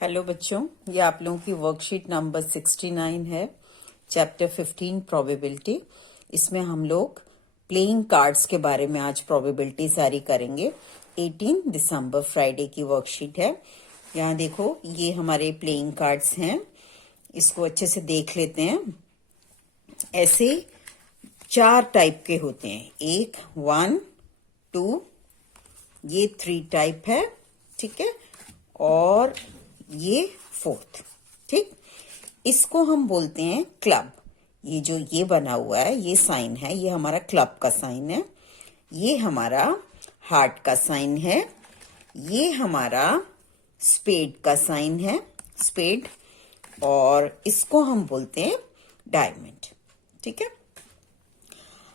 Hello बच्चों, ये आप लोगों की वर्कशीट नंबर 69 है। Chapter 15 probability. इसमें हम लोग प्लेइंग कार्ड्स के बारे में आज प्रोबेबिलिटी सारी करेंगे। 18 दिसंबर फ्राइडे की वर्कशीट है। यहाँ देखो, ये हमारे प्लेइंग कार्ड्स हैं। इसको अच्छे से देख लेते हैं। ऐसे 4 टाइप के होते हैं। एक 1, 2, ये 3 टाइप है, ठीक है, और ये 4th, ठीक। इसको हम बोलते हैं क्लब। ये जो ये बना हुआ है, ये साइन है, ये हमारा क्लब का साइन है। ये हमारा हार्ट का साइन है। ये हमारा स्पेड का साइन है, स्पेड। और इसको हम बोलते हैं डायमंड, ठीक है।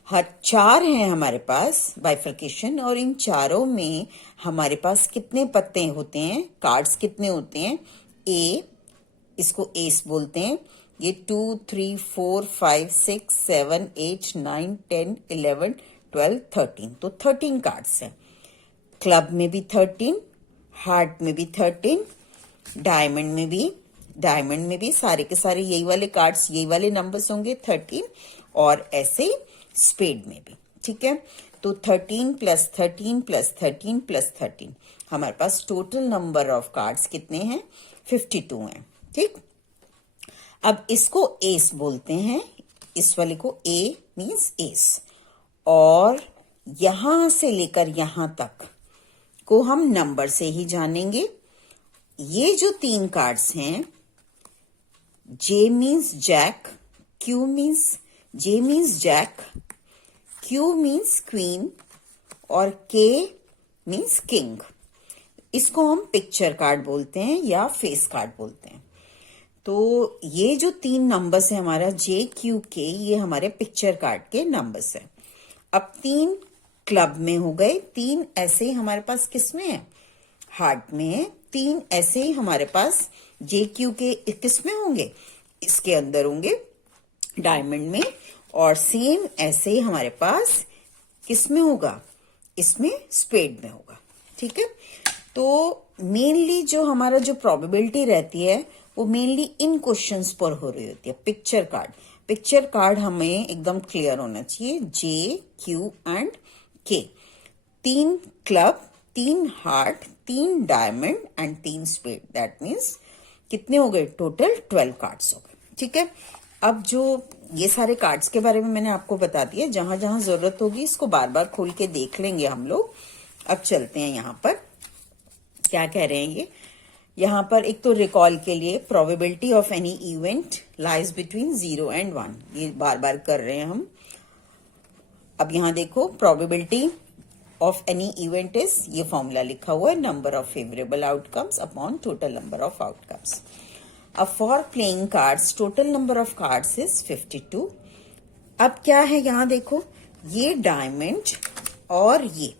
हर 4 हैं हमारे पास बाइफर्केशन, और इन चारों में हमारे पास कितने पत्ते होते हैं, कार्ड्स कितने होते हैं। ए, इसको एस बोलते हैं। ये 2, 3, 4, 5, 6, 7, 8, 9, 10, 11, 12, 13, तो 13 कार्ड्स हैं। क्लब में भी 13, हार्ट में भी 13, डायमंड में भी सारे के सारे यही वाले कार्ड्स, यही वाले नंबर्स होंगे 13, और ऐसे ही स्पेड में भी, ठीक है। तो 13 प्लस 13 प्लस 13 प्लस 13, हमारे पास टोटल नंबर ऑफ कार्ड्स कितने हैं, 52 हैं, ठीक। अब इसको एस बोलते हैं, इस वाले को ए मीन्स एस, और यहां से लेकर यहां तक को हम नंबर से ही जानेंगे। ये जो 3 कार्ड्स हैं, J means jack, Q means, J means jack, Q means queen, और के मीन्स किंग। इसको हम पिक्चर कार्ड बोलते हैं या फेस कार्ड बोलते हैं। तो ये जो 3 नंबर्स है हमारा जे, क्यू, के, ये हमारे पिक्चर कार्ड के नंबर्स है। अब 3 क्लब में हो गए, 3 ऐसे ही हमारे पास किसमें है, हार्ट में है। 3 ऐसे ही हमारे पास जे, क्यू, के किसमें होंगे, इसके अंदर होंगे, डायमंड में। और सेम ऐसे ही हमारे पास किसमें होगा, इसमें स्पेड में होगा, ठीक है। तो मेनली जो हमारा जो प्रोबेबिलिटी रहती है वो मेनली इन क्वेश्चंस पर हो रही होती है। पिक्चर कार्ड हमें एकदम क्लियर होना चाहिए। जे, Q and K, 3 club, 3 heart, 3 diamond and 3 spade. That means कितने हो गए, टोटल 12 कार्ड्स हो गए, ठीक है। अब जो ये सारे कार्ड्स के बारे में मैंने आपको बता दिया, जहां जहां जरूरत होगी इसको बार बार खोल के देख लेंगे हम लोग। अब चलते हैं यहाँ पर क्या कह रहे हैं ये। यहाँ पर एक तो रिकॉल के लिए, probability of any event lies between 0 and 1, ये बार बार कर रहे हैं हम। अब यहाँ देखो, probability of any event is, ये फॉर्मूला लिखा हुआ है, number of favourable outcomes upon total number of outcomes. अब for playing cards total number of cards is 52। अब क्या है यहाँ देखो, ये डायमंड और ये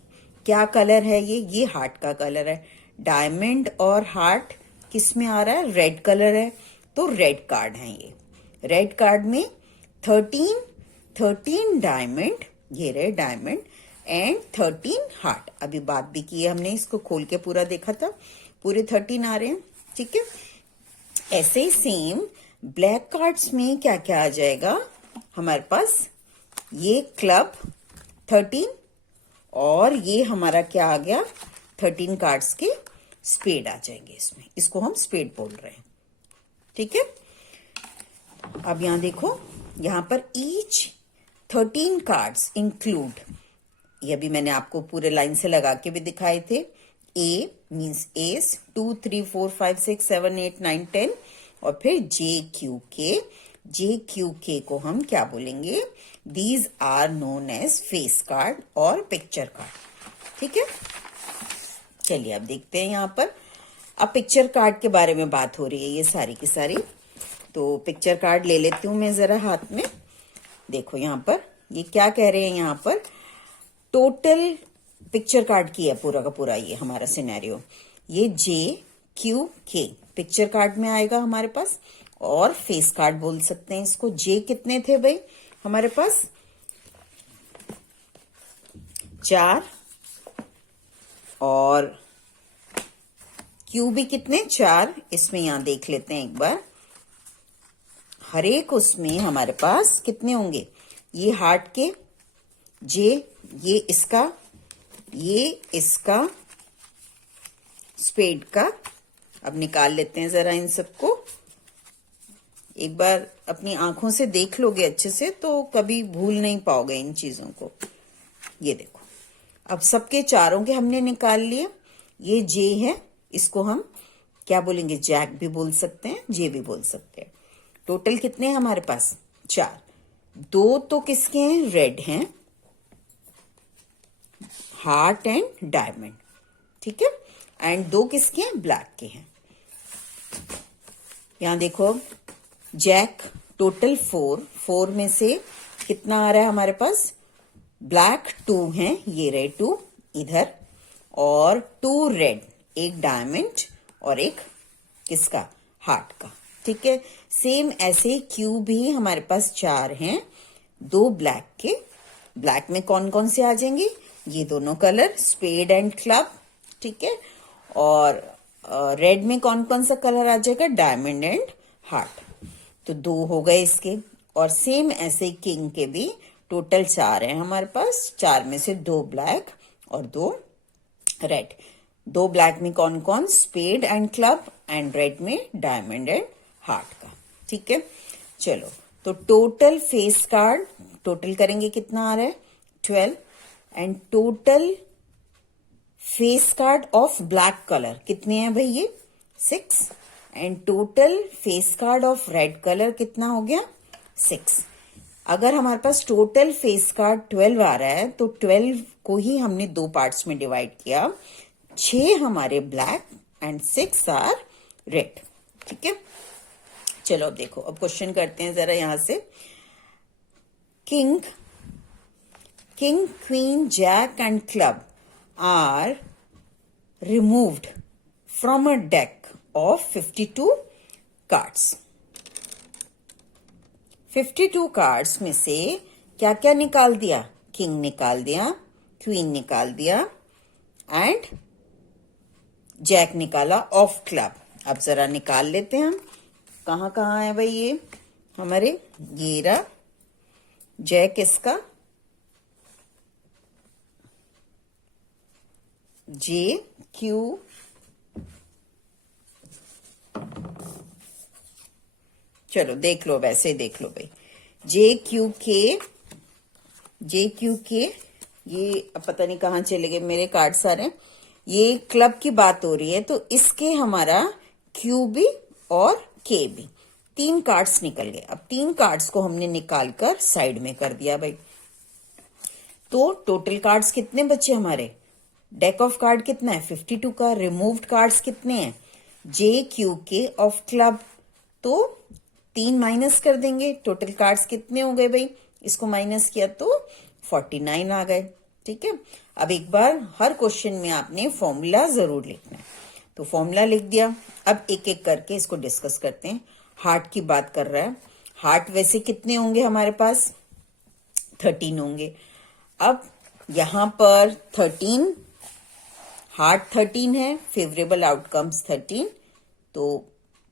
क्या कलर है, ये हार्ट का कलर है। डायमंड और हार्ट किस में आ रहा है, रेड कलर है, तो रेड कार्ड है ये। रेड कार्ड में 13 डायमंड, ये रहे डायमंड, एंड 13 हार्ट। अभी बात भी की है हमने, इसको खोल के पूरा देखा था, पूरे 13 आ रहे हैं, ठीक है। ऐसे ही सेम ब्लैक कार्ड्स में क्या क्या आ जाएगा हमारे पास, ये क्लब 13, और ये हमारा क्या आ गया, 13 कार्ड्स के स्पेड आ जाएंगे इसमें, इसको हम स्पेड बोल रहे हैं, ठीक है। अब यहां देखो, यहां पर ईच 13 कार्ड्स इंक्लूड, ये भी मैंने आपको पूरे लाइन से लगा के भी दिखाए थे। ए मीन्स एस, 2, 3, 4, 5, 6, 7, 8, 9, 10, और फिर जे, क्यू, के। जे, क्यू, के को हम क्या बोलेंगे, these are known as face card और पिक्चर कार्ड, ठीक है। चलिए अब देखते हैं यहाँ पर। अब पिक्चर कार्ड के बारे में बात हो रही है, ये सारी की सारी। तो पिक्चर कार्ड ले लेती हूं मैं जरा हाथ में। देखो यहाँ पर ये क्या कह रहे हैं, यहाँ पर टोटल पिक्चर कार्ड की है पूरा का पूरा ये हमारा सिनेरियो। ये जे, क्यू, के पिक्चर कार्ड में आएगा हमारे पास, और फेस कार्ड बोल सकते हैं इसको। जे कितने थे भाई हमारे पास, 4, और क्यू भी कितने 4, इसमें यहां देख लेते हैं एक बार। हर एक उसमें हमारे पास कितने होंगे, ये हार्ट के, जे ये इसका, ये इसका, स्पेड का। अब निकाल लेते हैं जरा इन सबको। एक बार अपनी आंखों से देख लोगे अच्छे से तो कभी भूल नहीं पाओगे इन चीजों को। ये देखो, अब सबके चारों के हमने निकाल लिए। ये जे है, इसको हम क्या बोलेंगे, जैक भी बोल सकते हैं, जे भी बोल सकते हैं। टोटल कितने हैं हमारे पास, 4। 2 तो किसके हैं, रेड हैं, हार्ट एंड डायमंड, ठीक है। एंड 2 किसके हैं, ब्लैक के हैं। यहां देखो, जैक टोटल 4 में से कितना आ रहा है हमारे पास, ब्लैक 2 है, ये रेड 2 इधर, और 2 रेड, एक डायमंड और एक किसका, हार्ट का, ठीक है। सेम ऐसे क्यू भी हमारे पास 4 हैं, 2 ब्लैक के। ब्लैक में कौन कौन से आ जाएंगे, ये दोनों कलर, स्पेड एंड क्लब, ठीक है। और रेड में कौन कौन सा कलर आ जाएगा, डायमंड एंड हार्ट। तो 2 हो गए इसके। और सेम ऐसे किंग के भी टोटल 4 हैं हमारे पास। 4 में से 2 ब्लैक और 2 रेड। 2 ब्लैक में कौन कौन, spade and club, and red में डायमंड एंड हार्ट का, ठीक है। चलो, तो टोटल फेस कार्ड टोटल करेंगे, कितना आ रहा है, 12। And total face card of black colour कितने हैं भाई, ये 6। And total face card of red colour कितना हो गया, 6। अगर हमारे पास टोटल फेस कार्ड 12 आ रहा है तो 12 को ही हमने 2 पार्ट्स में डिवाइड किया। 6 हमारे ब्लैक एंड 6 आर रेड, ठीक है। चलो अब देखो, अब क्वेश्चन करते हैं जरा यहां से। King, queen, jack and club are removed from a deck of 52 cards। 52 cards में से क्या क्या निकाल दिया, किंग निकाल दिया, क्वीन निकाल दिया, एंड जैक निकाला ऑफ क्लब। अब जरा निकाल लेते हैं हम, कहां कहां है भाई ये हमारे, ये रहा जैक, इसका जे, क्यू, चलो देख लो, वैसे ही देख लो भाई, जे क्यू के, ये अब पता नहीं कहां चले गए मेरे कार्ड सारे। ये क्लब की बात हो रही है तो इसके हमारा क्यू भी और के भी, 3 कार्ड्स निकल गए। अब 3 कार्ड्स को हमने निकालकर साइड में कर दिया भाई। तो टोटल कार्ड्स कितने बचे हमारे, डेक ऑफ कार्ड कितना है, 52 का। रिमूव्ड कार्ड्स कितने हैं, जे क्यू के ऑफ क्लब, तो 3 माइनस कर देंगे। टोटल कार्ड्स कितने हो गए भाई, इसको माइनस किया तो 49 आ गए, ठीक है। अब एक बार हर क्वेश्चन में आपने फॉर्मूला जरूर लिखना है, तो फॉर्मूला लिख दिया। अब एक एक करके इसको डिस्कस करते हैं। हार्ट की बात कर रहा है, हार्ट वैसे कितने होंगे हमारे पास, 13 होंगे। अब यहां पर 13, हार्ट 13 है, फेवरेबल आउटकम्स 13, तो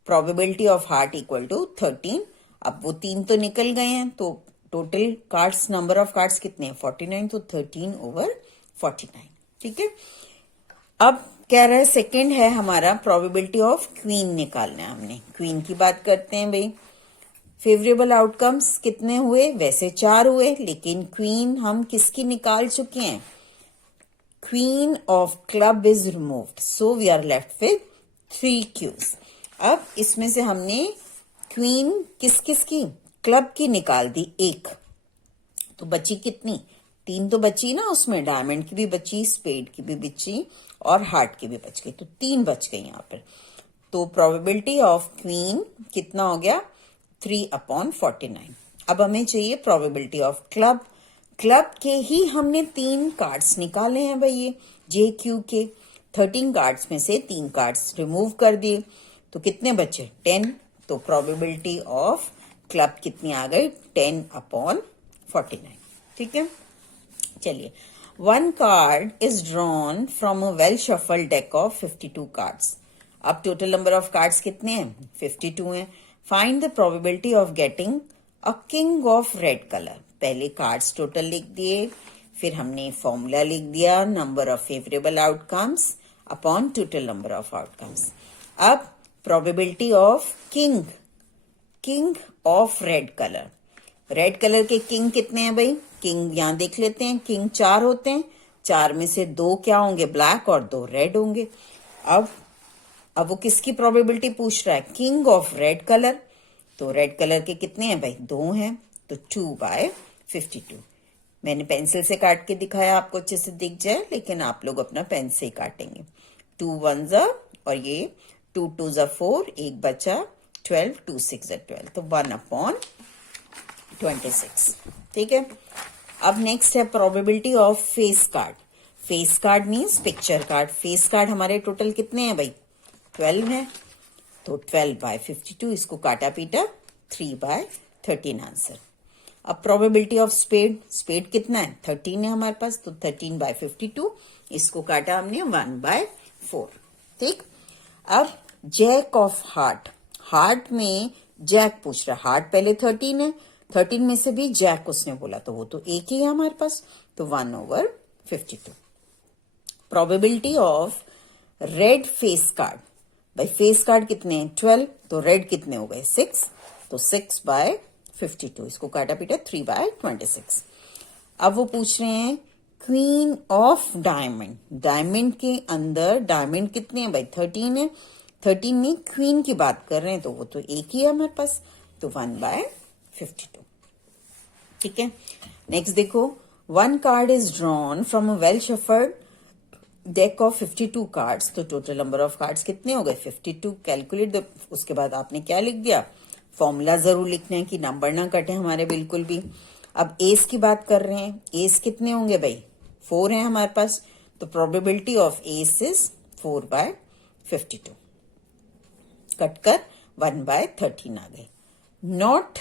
probability of heart equal to 13। अब वो 3 तो निकल गए हैं, तो total cards, number of cards कितने हैं, 49, तो 13/49, ठीक है। अब कह रहा है सेकंड है हमारा प्रोबेबिलिटी ऑफ क्वीन निकालना है हमने। क्वीन की बात करते हैं भाई। फेवरेबल आउटकम्स कितने हुए, वैसे 4 हुए, लेकिन क्वीन हम किसकी निकाल चुके हैं, queen of club is removed, so we are left with 3 Qs. अब इसमें से हमने क्वीन किस किस की, क्लब की निकाल दी 1, तो बची कितनी, 3 तो बची ना, उसमें डायमंड की भी बची, स्पेड की भी बची और हार्ट की भी बच गई, तो 3 बच गई यहां पर। तो प्रोबेबिलिटी ऑफ क्वीन कितना हो गया, 3/49। अब हमें चाहिए प्रोबेबिलिटी ऑफ क्लब। क्लब के ही हमने 3 कार्ड्स निकाले हैं भाई, ये जे क्यू के। 13 कार्ड्स में से 3 कार्ड्स रिमूव कर दिए, तो कितने बचे, 10। तो प्रोबेबिलिटी ऑफ क्लब कितनी आ गई, 10/49, ठीक है। चलिए, 1 card is drawn from a well shuffled deck of 52 cards. अब टोटल नंबर ऑफ कार्ड्स कितने हैं? 52 हैं। Find the probability of getting a king of red colour. पहले कार्ड्स टोटल लिख दिए, फिर हमने फॉर्मूला लिख दिया, number of favourable outcomes upon total number of outcomes. अब probability of king of red colour. Red colour के किंग कितने हैं भाई? किंग यहां देख लेते हैं, किंग 4 होते हैं, 4 में से 2 क्या होंगे? ब्लैक, और 2 रेड होंगे। अब वो किसकी प्रोबेबिलिटी पूछ रहा है? King of red colour. तो रेड कलर के कितने हैं भाई? 2 हैं, तो 2/52। मैंने पेंसिल से काट के दिखाया, आपको अच्छे से दिख जाए, लेकिन आप लोग अपना पेन से ही काटेंगे। 2 1 जा, और ये 2 2 जा 4, एक बचा 12, 2 6 जा 12, तो 1/26। ठीक है। अब नेक्स्ट है probability of face card. Face card means picture card. Face card हमारे टोटल कितने हैं भाई? 12 है, तो 12/52, इसको काटा पीटा 3/13 आंसर। अब प्रोबेबिलिटी ऑफ स्पेड कितना है? 13 है हमारे पास, तो 13/52, इसको काटा हमने 1/4। ठीक। अब जैक ऑफ हार्ट में जैक पूछ रहा है, हार्ट पहले 13 है, 13 में से भी जैक उसने बोला, तो वो तो एक ही है हमारे पास, तो 1/52। Probability of red face card. भाई फेस कार्ड कितने हैं? 12, तो रेड कितने हो गए? 6, तो 6/52, इसको काटा पीटा 3/26। अब वो पूछ रहे हैं क्वीन ऑफ डायमंड। डायमंड के अंदर डायमंड कितने हैं भाई? 13 है, 13 में क्वीन की बात कर रहे हैं, तो वो तो एक ही है हमारे पास, तो 1/52। ठीक है। नेक्स्ट देखो, 1 card is drawn from a well shuffled deck of 52 cards. तो टोटल नंबर ऑफ कार्ड्स कितने हो गए? 52। कैलकुलेट उसके बाद आपने क्या लिख दिया? फॉर्मूला जरूर लिखना है कि नंबर ना कटे हमारे बिल्कुल भी। अब एस की बात कर रहे हैं, एस कितने होंगे भाई? 4 है हमारे पास, तो प्रोबेबिलिटी ऑफ एस इज 4/52। कटकर 1/13 आ गए। Not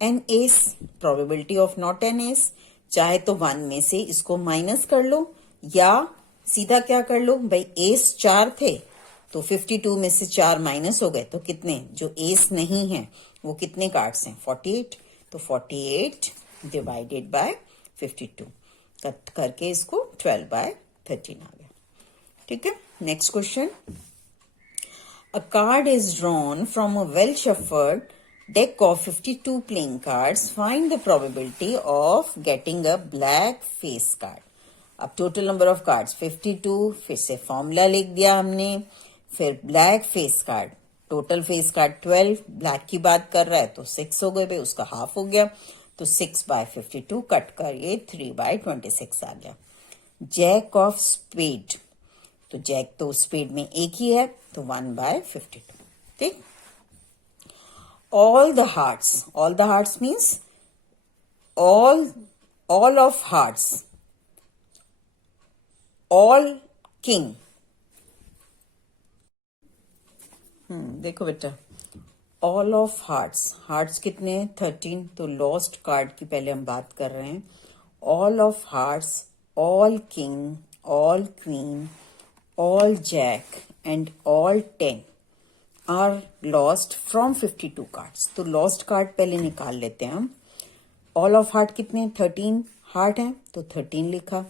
an S. Probability of not an S, चाहे तो 1 में से इसको माइनस कर लो, या सीधा क्या कर लो भाई? एस 4 थे, तो 52 में से 4 माइनस हो गए, तो कितने? जो एस नहीं है वो कितने कार्ड्स हैं? 48, तो 48 डिवाइडेड बाय 52, कट करके इसको 12/13 आ गया। ठीक है। Next question, a card is drawn from a well shuffled deck of 52 playing cards. Find the probability of getting a black face card. अब टोटल नंबर ऑफ कार्ड्स 52, फिर से फॉर्मूला लिख दिया हमने, फिर black face card, total face card 12, black की बात कर रहा है, तो 6 हो गए भाई, उसका हाफ हो गया, तो 6/52, कट कर ये 3/26 आ गया। जैक ऑफ स्पेड, तो जैक तो स्पेड में एक ही है, तो 1/52। ठीक। all the hearts means all of hearts, all king। देखो बेटा, all of hearts कितने हैं? 13, तो लॉस्ट कार्ड की पहले हम बात कर रहे हैं। all of hearts, all king, all queen, all jack and all 10 are lost from 52 cards. तो लॉस्ट कार्ड पहले निकाल लेते हैं हम। ऑल ऑफ हार्ट कितने? 13 हार्ट हैं, तो 13 लिखा।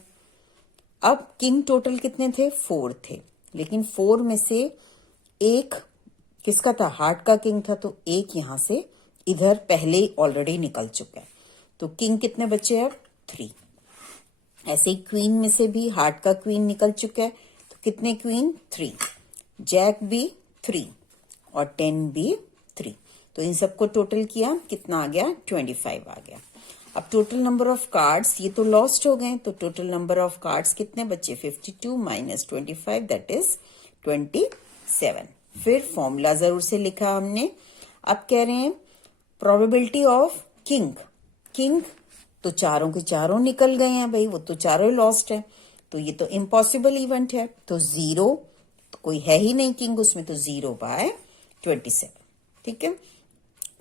अब किंग टोटल कितने थे? 4 थे, लेकिन 4 में से एक किसका था? हार्ट का किंग था, तो एक यहां से इधर पहले ही ऑलरेडी निकल चुका है, तो किंग कितने बचे? अब 3। ऐसे ही क्वीन में से भी हार्ट का क्वीन निकल चुका है, तो कितने क्वीन? 3। जैक भी 3 और 10 भी 3, तो इन सबको टोटल किया, कितना आ गया? 25 आ गया। अब टोटल नंबर ऑफ कार्ड्स, ये तो लॉस्ट हो गए, तो टोटल नंबर ऑफ कार्ड्स कितने बचे? 52 माइनस 25, दैट इज 27। फिर फॉर्मूला जरूर से लिखा हमने। अब कह रहे हैं प्रोबेबिलिटी ऑफ किंग तो चारों के चारों निकल गए हैं भाई, वो तो चारों लॉस्ट है, तो ये तो इम्पॉसिबल इवेंट है, तो 0, तो कोई है ही नहीं किंग उसमें, तो 0/27। ठीक है।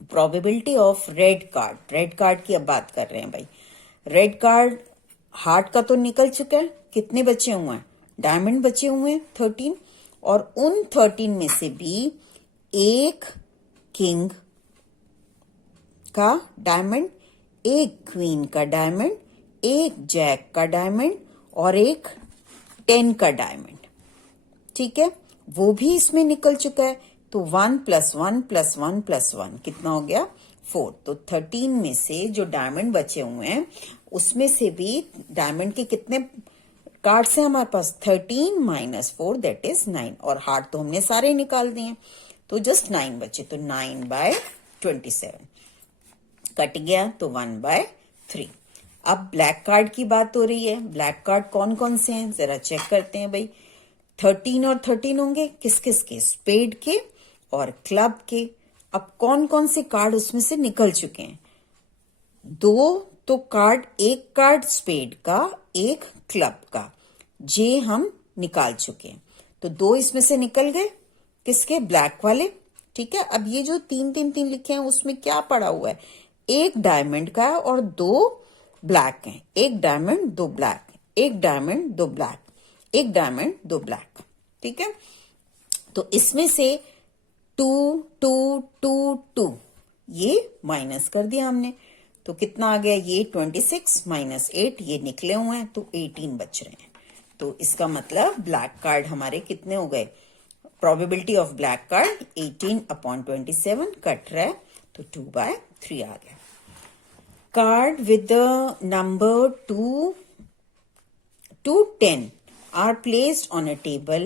प्रोबेबिलिटी ऑफ रेड कार्ड की अब बात कर रहे हैं भाई। रेड कार्ड हार्ट का तो निकल चुका है, कितने बचे हुए हैं? डायमंड बचे हुए हैं 13, और उन 13 में से भी एक किंग का डायमंड, एक क्वीन का डायमंड, एक जैक का डायमंड और एक 10 का डायमंड, ठीक है, वो भी इसमें निकल चुका है। तो 1 + 1 + 1 + 1 कितना हो गया 4। तो 13 में से जो डायमंड बचे हुए हैं उसमें से भी डायमंड के कितने कार्ड्स हैं हमारे पास, 13 - 4 दैट इज 9, और हार्ट तो हमने सारे निकाल दिए, तो जस्ट 9 बचे, तो 9/27 कट गया, तो 1/3। अब ब्लैक कार्ड की बात हो रही है। ब्लैक कार्ड कौन कौन से हैं जरा चेक करते हैं भाई। 13 और 13 होंगे किस किस के, स्पेड के और क्लब के। अब कौन कौन से कार्ड उसमें से निकल चुके हैं, दो तो कार्ड, एक कार्ड स्पेड का, एक क्लब का, जे हम निकाल चुके हैं, तो 2 इसमें से निकल गए, किसके, ब्लैक वाले, ठीक है। अब ये जो 3-3-3 लिखे हैं उसमें क्या पड़ा हुआ है, एक डायमंड का और 2 ब्लैक हैं, एक डायमंड 2 ब्लैक, एक डायमंड 2 ब्लैक, एक डायमंड 2 ब्लैक, ठीक है। तो इसमें से 2 2 2 2 ये माइनस कर दिया हमने, तो कितना आ गया, ये 26 - 8 ये निकले हुए हैं, तो 18 बच रहे हैं। तो इसका मतलब ब्लैक कार्ड हमारे कितने हो गए, probability of black card 18/27 cut रहा है, तो 2/3 आ गया। Card with the number 2 to 10 are placed on a table.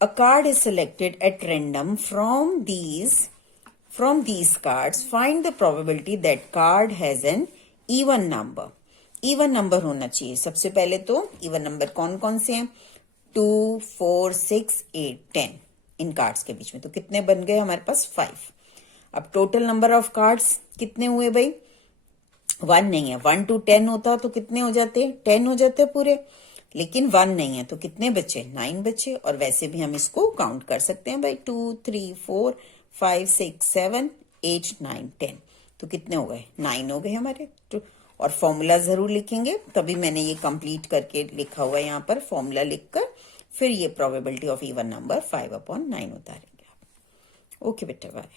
A card is selected at random from these cards. Find the probability that card has an even number. Even number होना चाहिए। सबसे पहले तो even number कौन कौन से हैं, 2 4 6 8 10 इन cards के बीच में, तो कितने बन गए हमारे पास 5। अब टोटल नंबर ऑफ कार्ड्स कितने हुए भाई, 1 नहीं है, 1 to 10 होता तो कितने हो जाते, 10 हो जाते पूरे, लेकिन 1 नहीं है तो कितने बचे, 9 बचे। और वैसे भी हम इसको काउंट कर सकते हैं भाई, 2 3 4 5 6 7 8 9 10, तो कितने हो गए, 9 हो गए हमारे। तो और फॉर्मूला जरूर लिखेंगे, तभी मैंने ये कंप्लीट करके लिखा हुआ है यहाँ पर, फॉर्मूला लिखकर फिर ये प्रोबेबिलिटी ऑफ इवन नंबर 5/9 उतारेंगे आप। ओके बेटा, बाय।